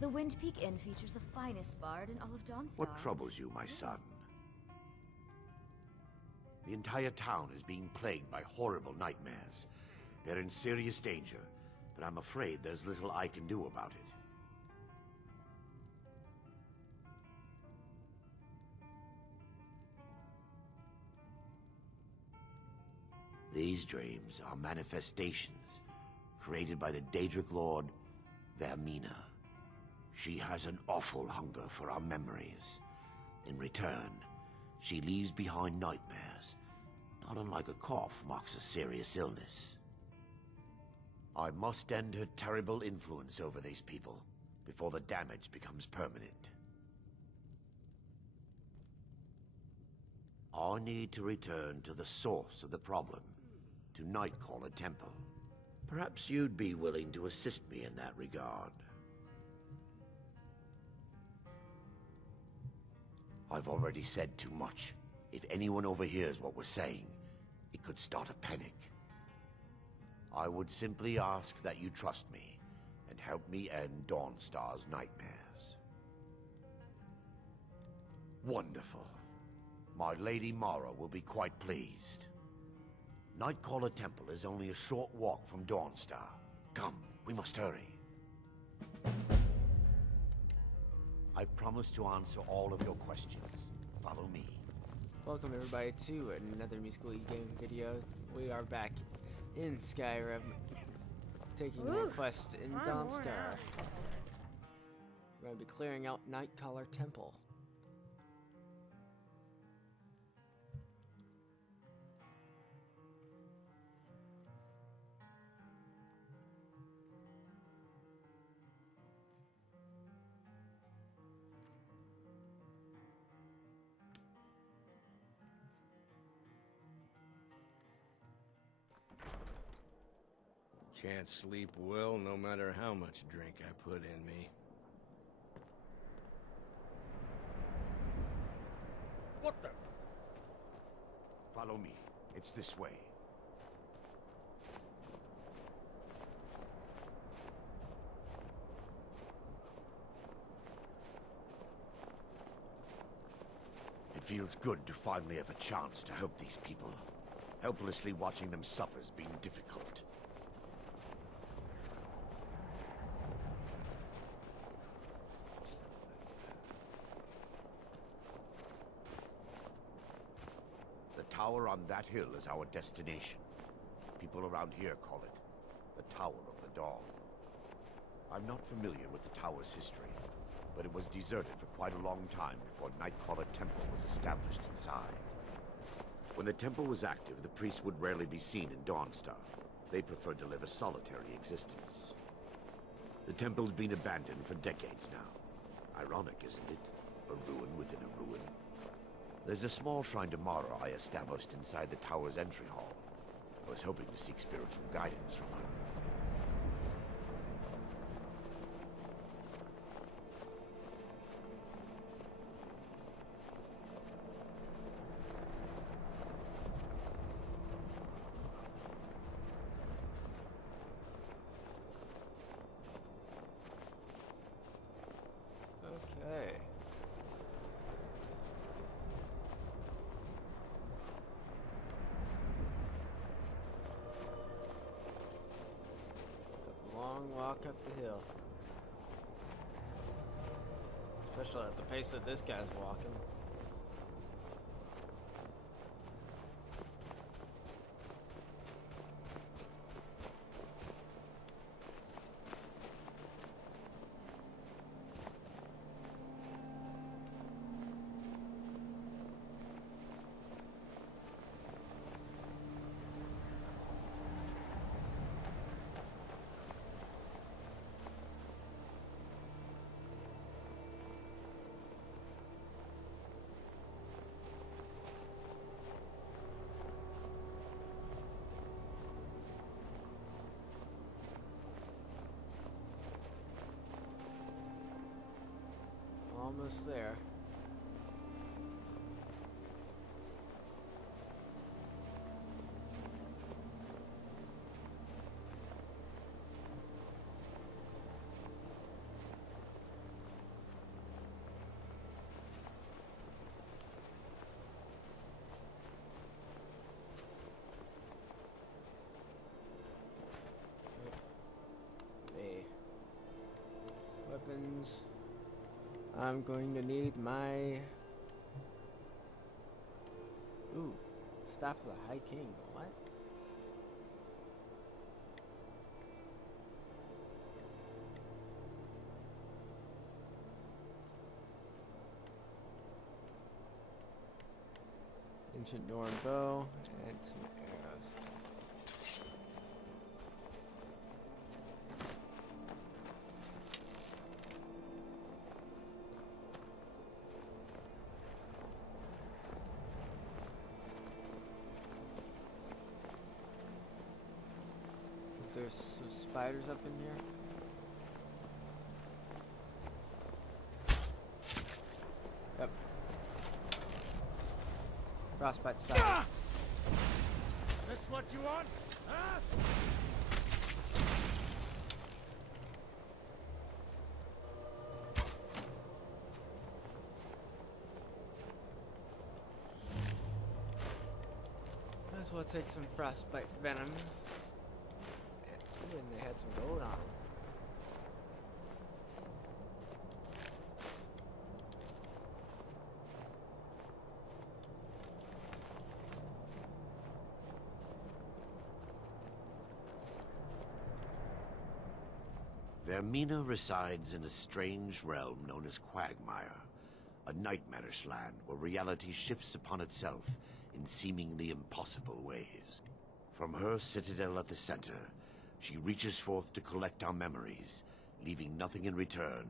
The Wind Peak Inn features the finest bard in all of Dawnstar. What troubles you, my son? The entire town is being plagued by horrible nightmares. They're in serious danger, but I'm afraid there's little I can do about it. These dreams are manifestations created by the Daedric Lord, Vermina. She has an awful hunger for our memories. In return, she leaves behind nightmares, not unlike a cough marks a serious illness. I must end her terrible influence over these people before the damage becomes permanent. I need to return to the source of the problem, to Nightcaller Temple. Perhaps you'd be willing to assist me in that regard. I've already said too much. If anyone overhears what we're saying, it could start a panic. I would simply ask that you trust me and help me end Dawnstar's nightmares. Wonderful. My Lady Mara will be quite pleased. Nightcaller Temple is only a short walk from Dawnstar. Come, we must hurry. I promise to answer all of your questions. Follow me. Welcome everybody to another musical e-game video. We are back in Skyrim, taking a quest in Dawnstar. We're going to be clearing out Nightcaller Temple. Can't sleep well no matter how much drink I put in me. What the? Follow me. It's this way. It feels good to finally have a chance to help these people. Helplessly watching them suffer has been difficult. The tower on that hill is our destination. People around here call it the Tower of the Dawn. I'm not familiar with the tower's history, but it was deserted for quite a long time before Nightcaller Temple was established inside. When the temple was active, the priests would rarely be seen in Dawnstar. They preferred to live a solitary existence. The temple's been abandoned for decades now. Ironic, isn't it? A ruin within a ruin. There's a small shrine to Mara I established inside the tower's entry hall. I was hoping to seek spiritual guidance from her. Okay. Long walk up the hill. Especially at the pace that this guy's walking. Almost there. I'm going to need my... Ooh, Staff of the High King. What? Ancient Norn bow and some arrows. There's some spiders up in here. Yep. Frostbite spider. Ah! This what you want? Huh? Might as well take some frostbite venom. And they had some gold on them. Vermina resides in a strange realm known as Quagmire, a nightmarish land where reality shifts upon itself in seemingly impossible ways. From her citadel at the center, she reaches forth to collect our memories, leaving nothing in return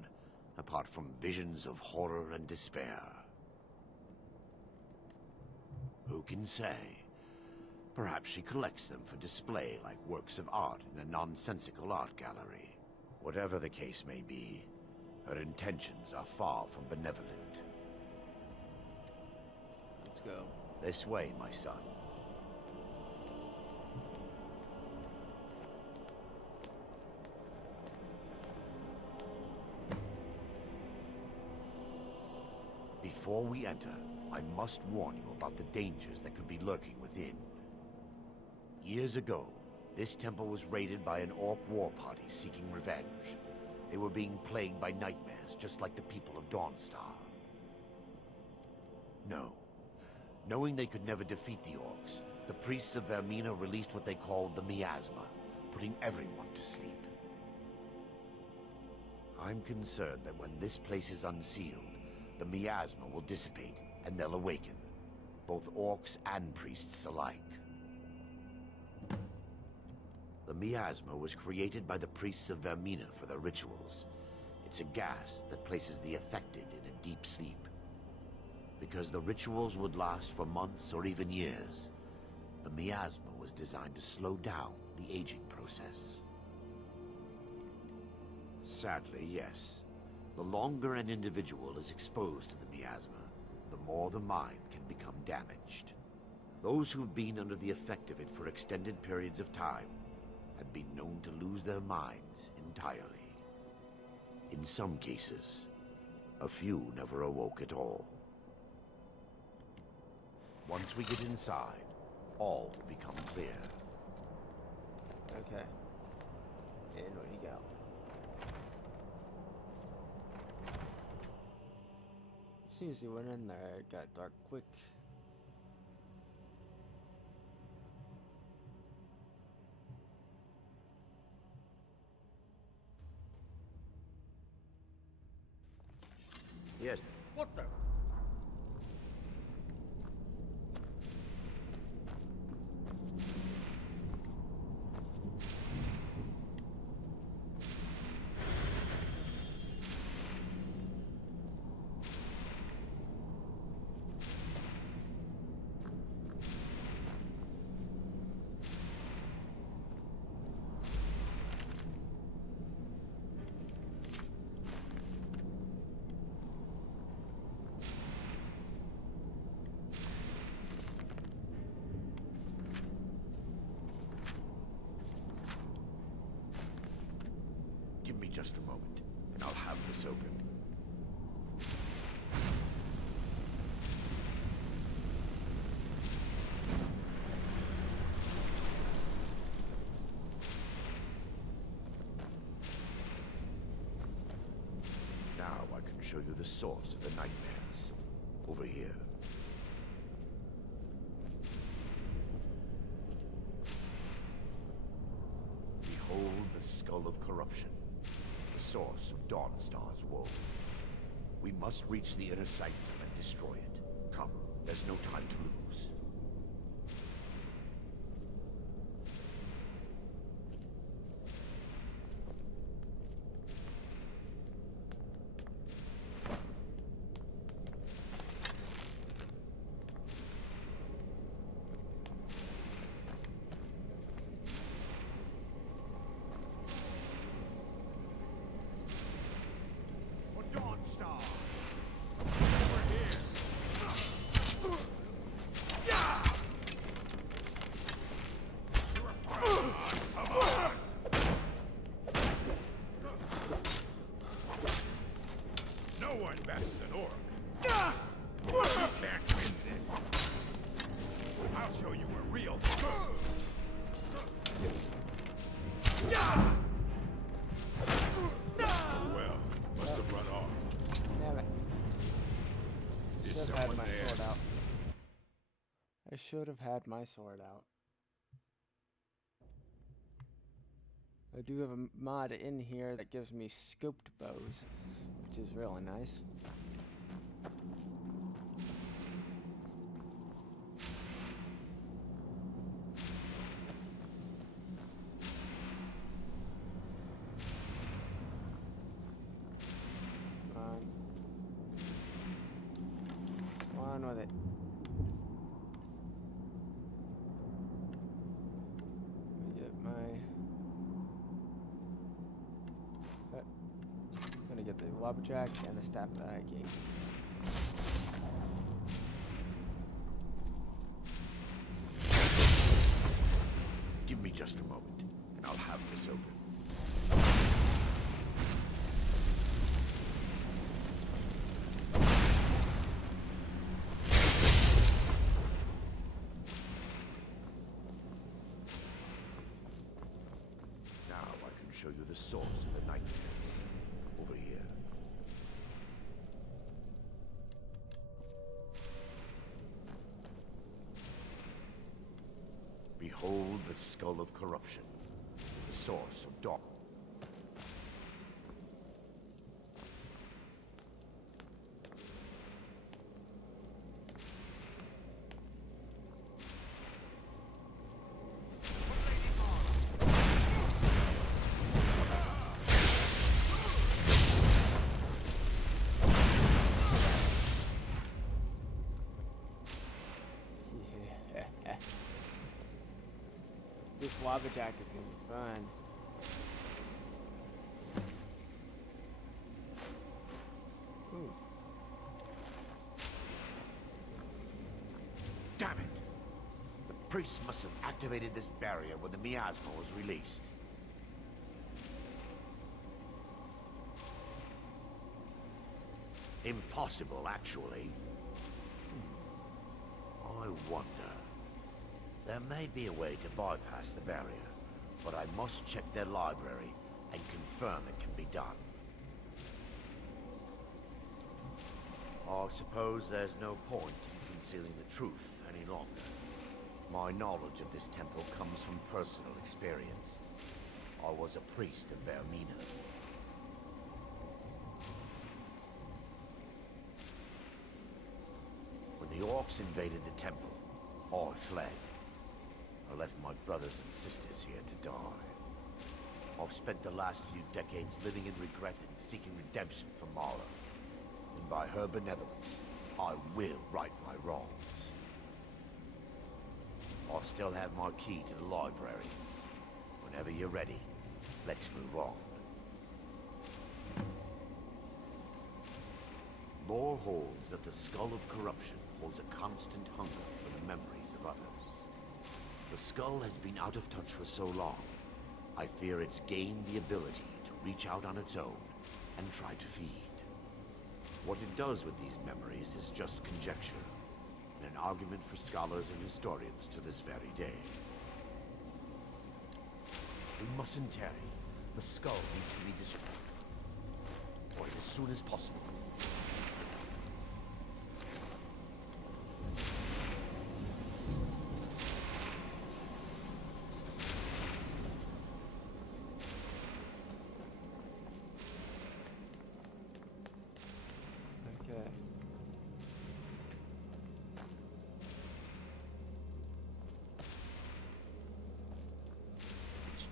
apart from visions of horror and despair. Who can say? Perhaps she collects them for display like works of art in a nonsensical art gallery. Whatever the case may be, her intentions are far from benevolent. Let's go. This way, my son. Before we enter, I must warn you about the dangers that could be lurking within. Years ago, this temple was raided by an orc war party seeking revenge. They were being plagued by nightmares, just like the people of Dawnstar. No. Knowing they could never defeat the orcs, the priests of Vermina released what they called the miasma, putting everyone to sleep. I'm concerned that when this place is unsealed, the miasma will dissipate, and they'll awaken, both orcs and priests alike. The miasma was created by the priests of Vermina for their rituals. It's a gas that places the affected in a deep sleep. Because the rituals would last for months or even years, the miasma was designed to slow down the aging process. Sadly, yes. The longer an individual is exposed to the miasma, the more the mind can become damaged. Those who've been under the effect of it for extended periods of time have been known to lose their minds entirely. In some cases, a few never awoke at all. Once we get inside, all will become clear. Okay. In we go. As soon as he went in there, it got dark quick. Yes. What the? Give me just a moment, and I'll have this open. Now I can can show you the source of the nightmares. Over here. Behold the skull of corruption, the source of Dawnstar's woe. We must reach the inner sanctum and destroy it. Come, there's no time to lose. I should have had my sword out. I do have a mod in here that gives me scoped bows, which is really nice. Come on with it. Get the lumberjack and the staff that I gave. Give me just a moment, and I'll have this open. Now I can show you the source of the nightmares. Over here. Behold the skull of corruption, the source of dawn. This lumberjack is gonna be fun. Ooh. Damn it! The priest must have activated this barrier when the miasma was released. Impossible, actually. I wonder. There may be a way to bypass the barrier, but I must check their library and confirm it can be done. I suppose there's no point in concealing the truth any longer. My knowledge of this temple comes from personal experience. I was a priest of Vermina. When the orcs invaded the temple, I fled. I left my brothers and sisters here to die. I've spent the last few decades living in regret and seeking redemption from Mara. And by her benevolence, I will right my wrongs. I still have my key to the library. Whenever you're ready, let's move on. Lore holds that the skull of corruption holds a constant hunger for the memories of others. The skull has been out of touch for so long, I fear it's gained the ability to reach out on its own and try to feed. What it does with these memories is just conjecture, and an argument for scholars and historians to this very day. We mustn't tarry. The skull needs to be destroyed as soon as possible.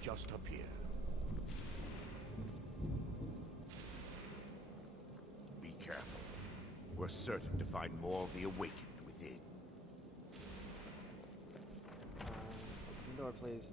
just up here. Be careful. We're certain to find more of the awakened within. Open the door, please.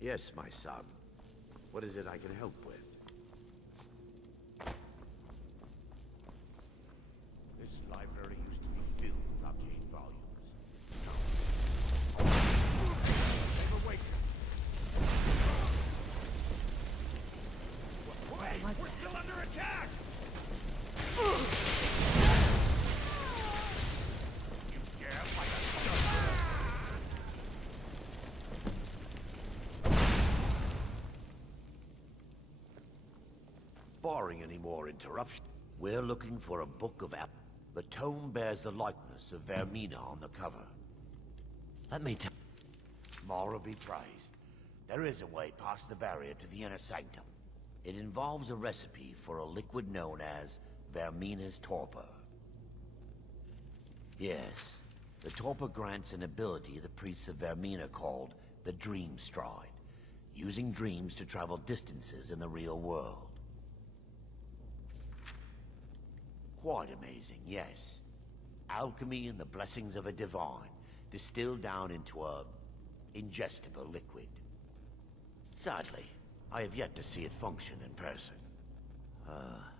Yes, my son. What is it I can help with? This library used to be filled with arcane volumes. They've awakened. Wait! We're still under attack! You dare fight us? Barring any more interruption, we're looking for a book of app. The tome bears the likeness of Vermina on the cover. Let me tell Mara be praised. There is a way past the barrier to the inner sanctum. It involves a recipe for a liquid known as Vermina's torpor. Yes, the torpor grants an ability the priests of Vermina called the Dreamstrider, using dreams to travel distances in the real world. Quite amazing, yes. Alchemy and the blessings of a divine, distilled down into a ingestible liquid. Sadly, I have yet to see it function in person.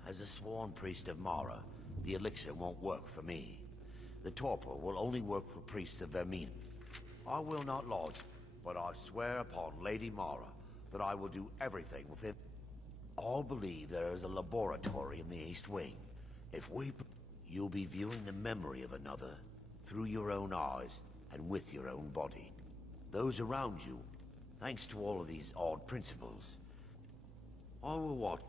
As a sworn priest of Mara, the elixir won't work for me. The torpor will only work for priests of Vermina. I will not lodge, but I swear upon Lady Mara that I will do everything within. All believe there is a laboratory in the East Wing. If you'll be viewing the memory of another through your own eyes and with your own body. Those around you, thanks to all of these odd principles, I will watch.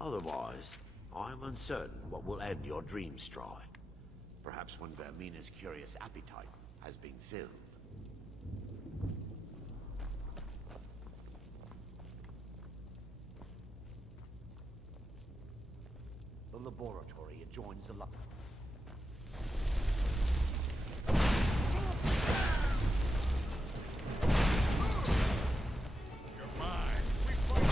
Otherwise, I am uncertain what will end your dream stride. Perhaps when Vermina's curious appetite has been filled. The laboratory adjoins the lab. You're mine. We fight.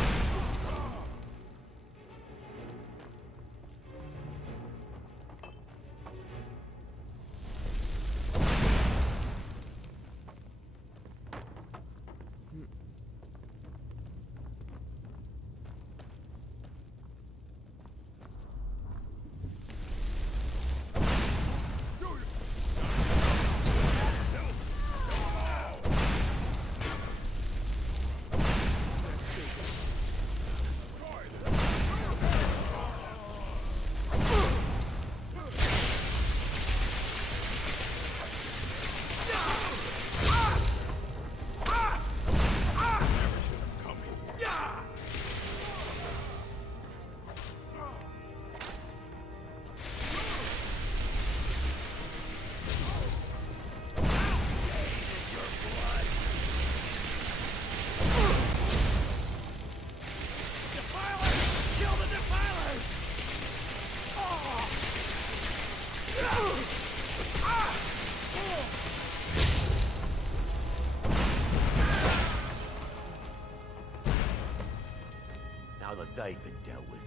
Now that they've been dealt with,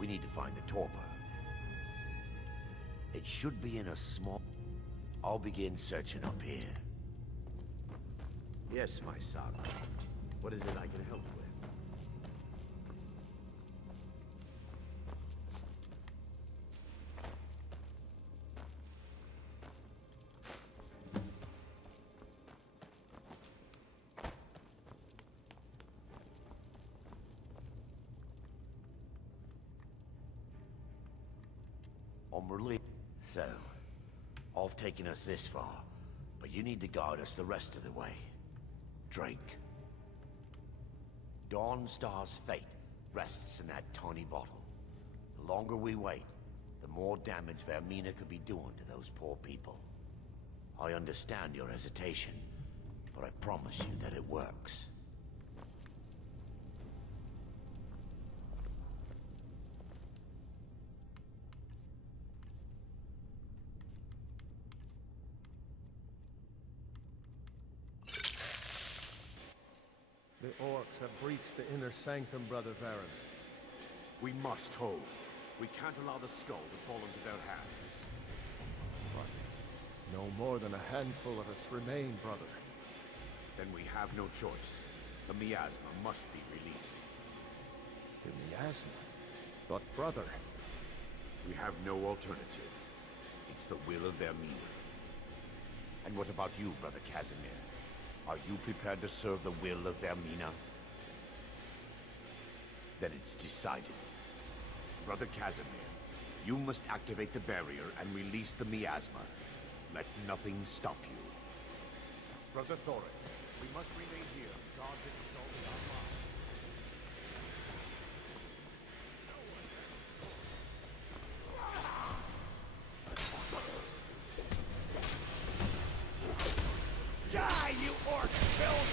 we need to find the torpor. It should be in a small... I'll begin searching up here. Yes, my son. What is it I can help with? from relief. So, I've taken us this far, but you need to guide us the rest of the way. Drink. Dawnstar's fate rests in that tiny bottle. The longer we wait, the more damage Vermina could be doing to those poor people. I understand your hesitation, but I promise you that it works. The orcs have breached the inner sanctum, Brother Varen. We must hold. We can't allow the skull to fall into their hands. But no more than a handful of us remain, brother. Then we have no choice. The miasma must be released. The miasma? But brother... We have no alternative. It's the will of Vermina. And what about you, Brother Casimir? Are you prepared to serve the will of Vermina? Then it's decided. Brother Casimir, you must activate the barrier and release the miasma. Let nothing stop you. Brother Thorin, we must remain here and guard this skull with our lives. Die, you orc filth!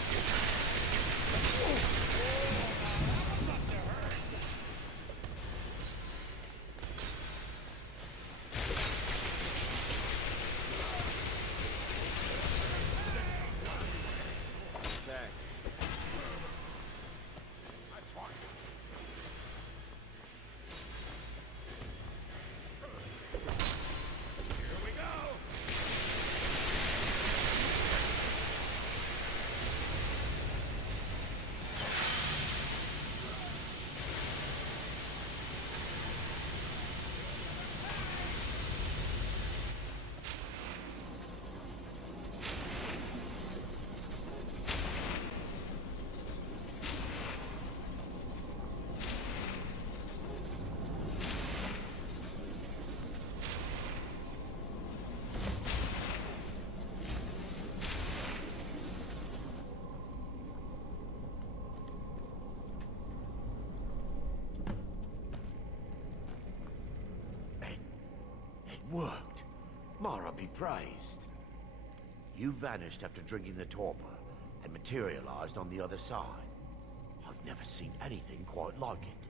Worked. Mara be praised. You vanished after drinking the torpor and materialized on the other side. I've never seen anything quite like it.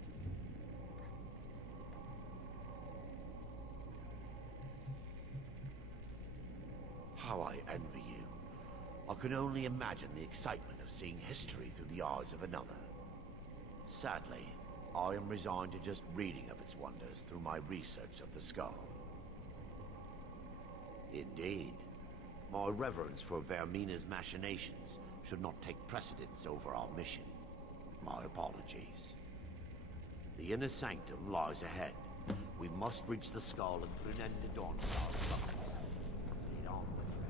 How I envy you. I can only imagine the excitement of seeing history through the eyes of another. Sadly, I am resigned to just reading of its wonders through my research of the skull. Indeed. My reverence for Vermina's machinations should not take precedence over our mission. My apologies. The inner sanctum lies ahead. We must reach the skull and put an end to Dawnstar's suffering. Lead on, my friend.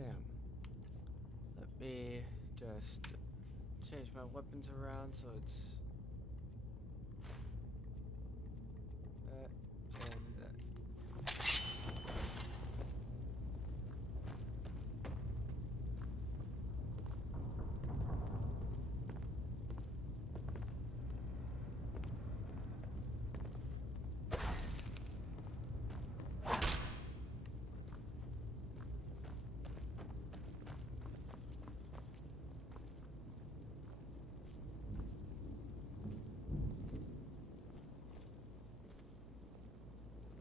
Damn. Let me just change my weapons around so it's that and that.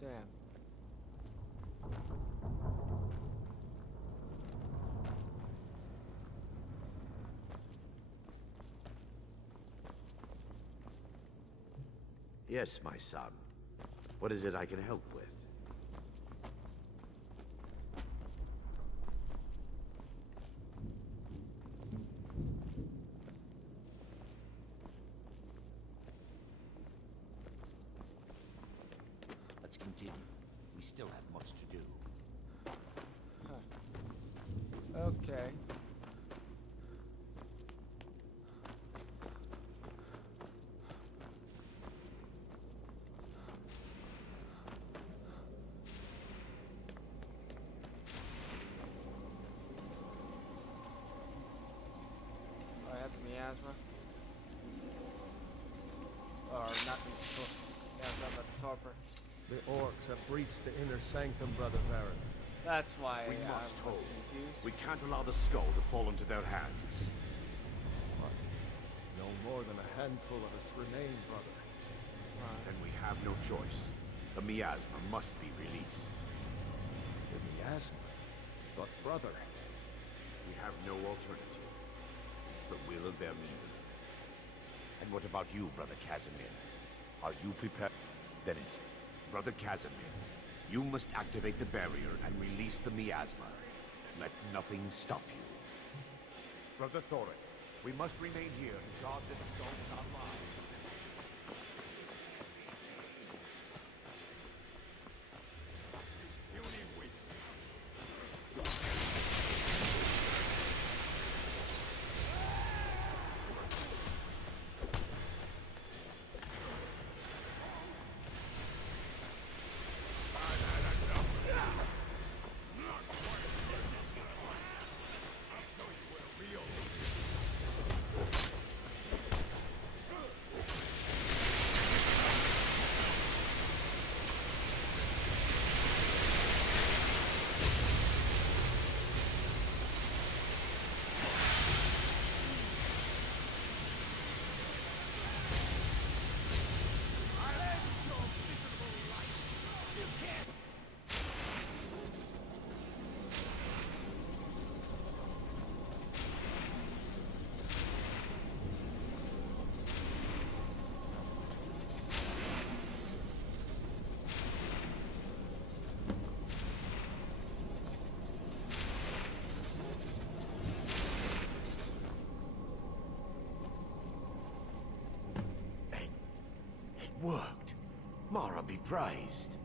Damn. Yes, my son. What is it I can help with? Let's continue. We still have much to do. Okay. I have the miasma. Or not the miasma, but the torpor. The orcs have breached the inner sanctum, Brother Varyn. That's why We I must was hold. confused. We can't allow the skull to fall into their hands. What? No more than a handful of us remain, brother. Then we have no choice. The miasma must be released. The miasma? But, brother, We have no alternative. It's the will of their meaning. And what about you, Brother Casimir? Are you prepared? Then it's... Brother Casimir, you must activate the barrier and release the miasma. Let nothing stop you. Brother Thorin, we must remain here to guard this skull with our lives. Worked. Mara be praised.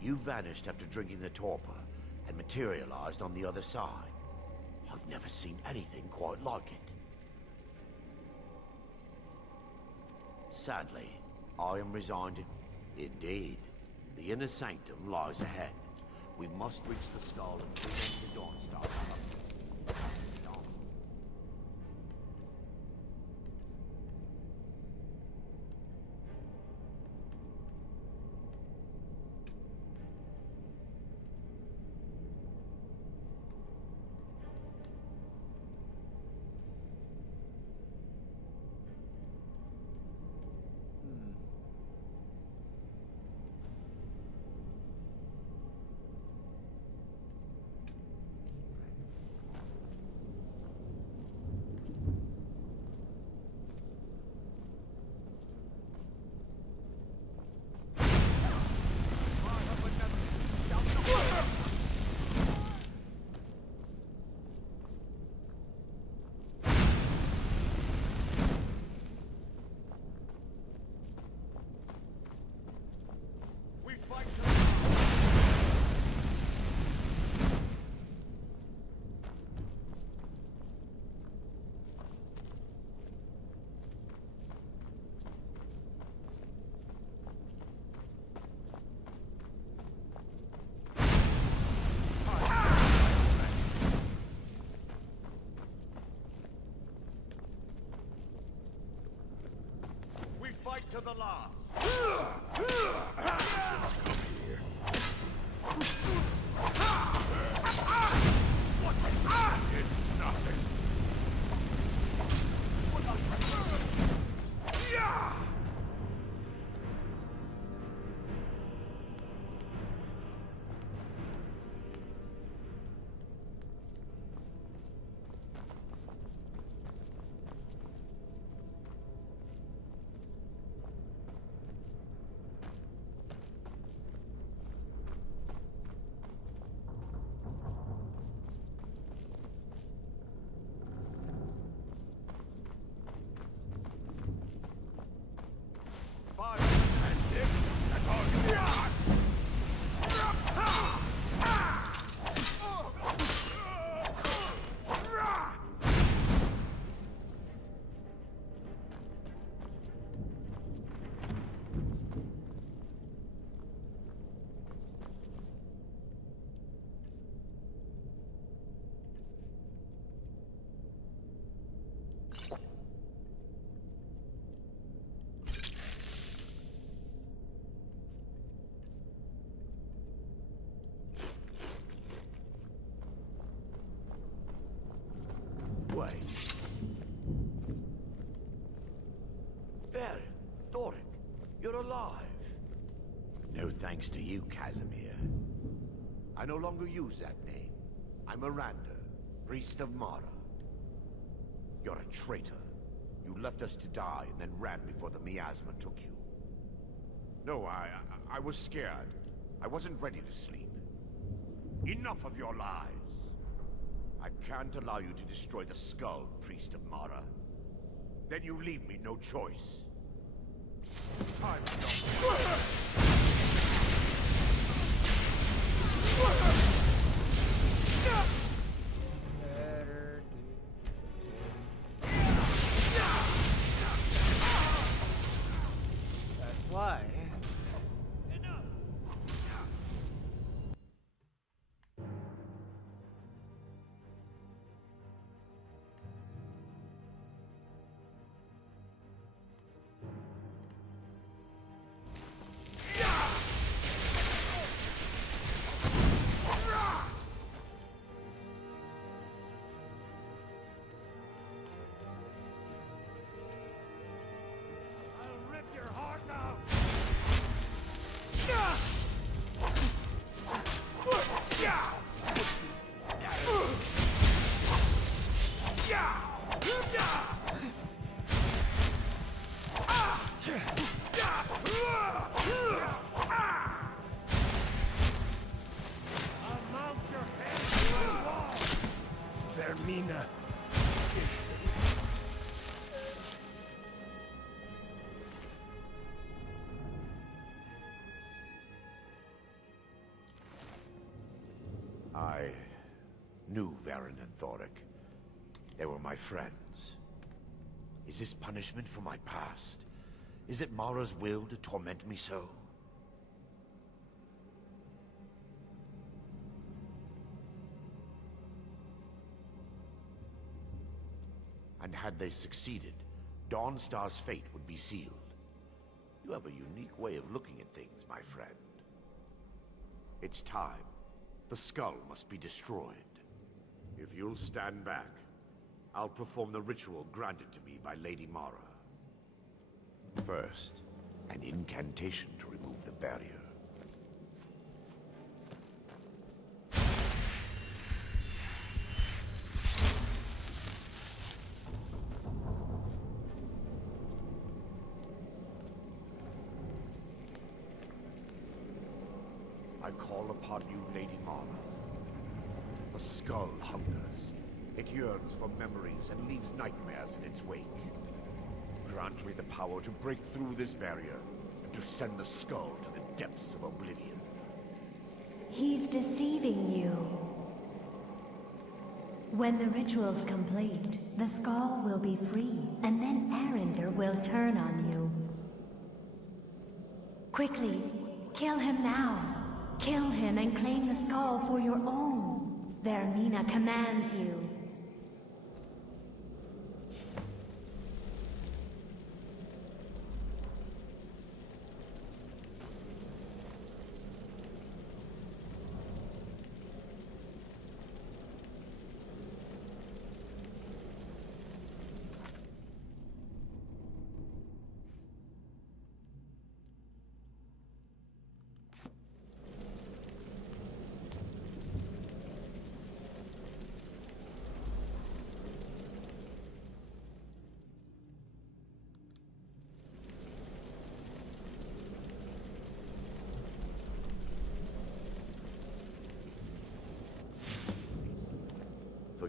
You vanished after drinking the torpor and materialized on the other side. I've never seen anything quite like it. Sadly, I am resigned to... Indeed. The inner sanctum lies ahead. We must reach the skull and bring in the Dawnstar. the last. It's nothing. Yeah! Wait. There, Thoric, you're alive. No thanks to you, Casimir. I no longer use that name. I'm Miranda, priest of Mara. You're a traitor. You left us to die and then ran before the miasma took you. No, I was scared. I wasn't ready to sleep. Enough of your lies. I can't allow you to destroy the skull, priest of Mara. Then you leave me no choice. Time to Better do That's why. Mina. I knew Varen and Thoric. They were my friends. Is this punishment for my past? Is it Mara's will to torment me so? And had they succeeded, Dawnstar's fate would be sealed. You have a unique way of looking at things, my friend. It's time. The skull must be destroyed. If you'll stand back, I'll perform the ritual granted to me by Lady Mara. First, an incantation to remove the barrier. I call upon you, Lady Mara. The skull hungers. It yearns for memories and leaves nightmares in its wake. Grant me the power to break through this barrier and to send the skull to the depths of oblivion. He's deceiving you. When the ritual's complete, the skull will be free, and then Arender will turn on you. Quickly, kill him now. Kill him and claim the skull for your own. Vermina commands you.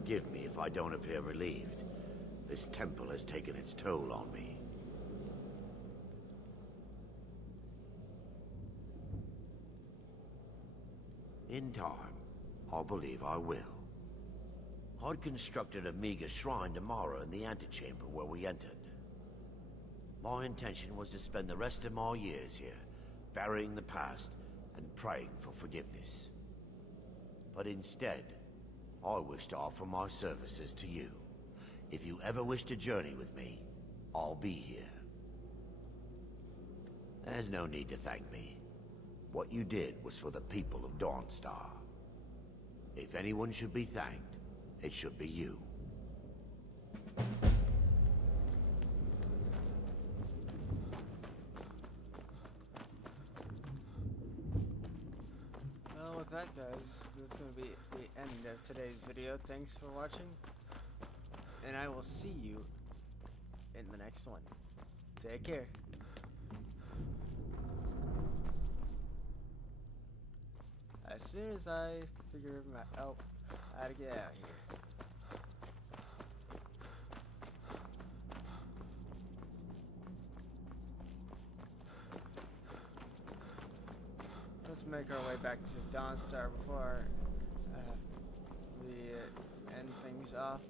forgive me if I don't appear relieved. This temple has taken its toll on me. In time, I believe I will. I'd constructed a meager shrine to Mara in the antechamber where we entered. My intention was to spend the rest of my years here, burying the past and praying for forgiveness. But instead, I wish to offer my services to you. If you ever wish to journey with me, I'll be here. There's no need to thank me. What you did was for the people of Dawnstar. If anyone should be thanked, it should be you. Well, with that, guys, that's going to be the end of today's video. Thanks for watching, and I will see you in the next one. Take care. As soon as I figure out how to get out of here. Let's make our way back to Dawnstar before we end things off.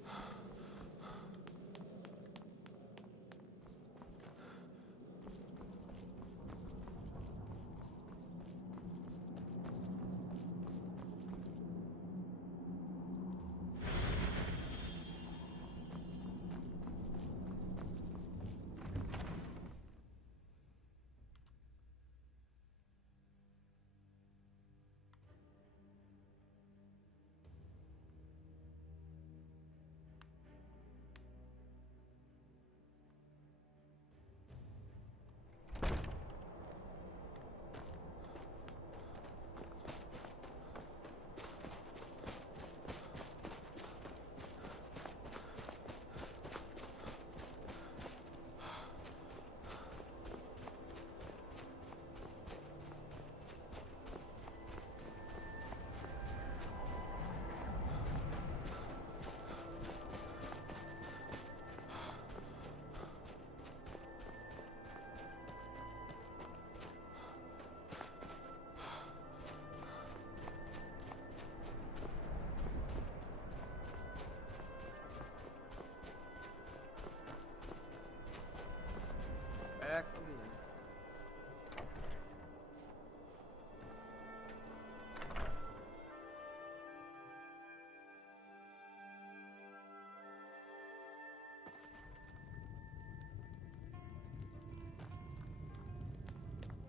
Back to the end.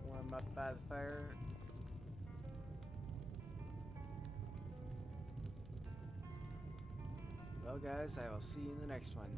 Warm up by the fire. Well, guys, I will see you in the next one.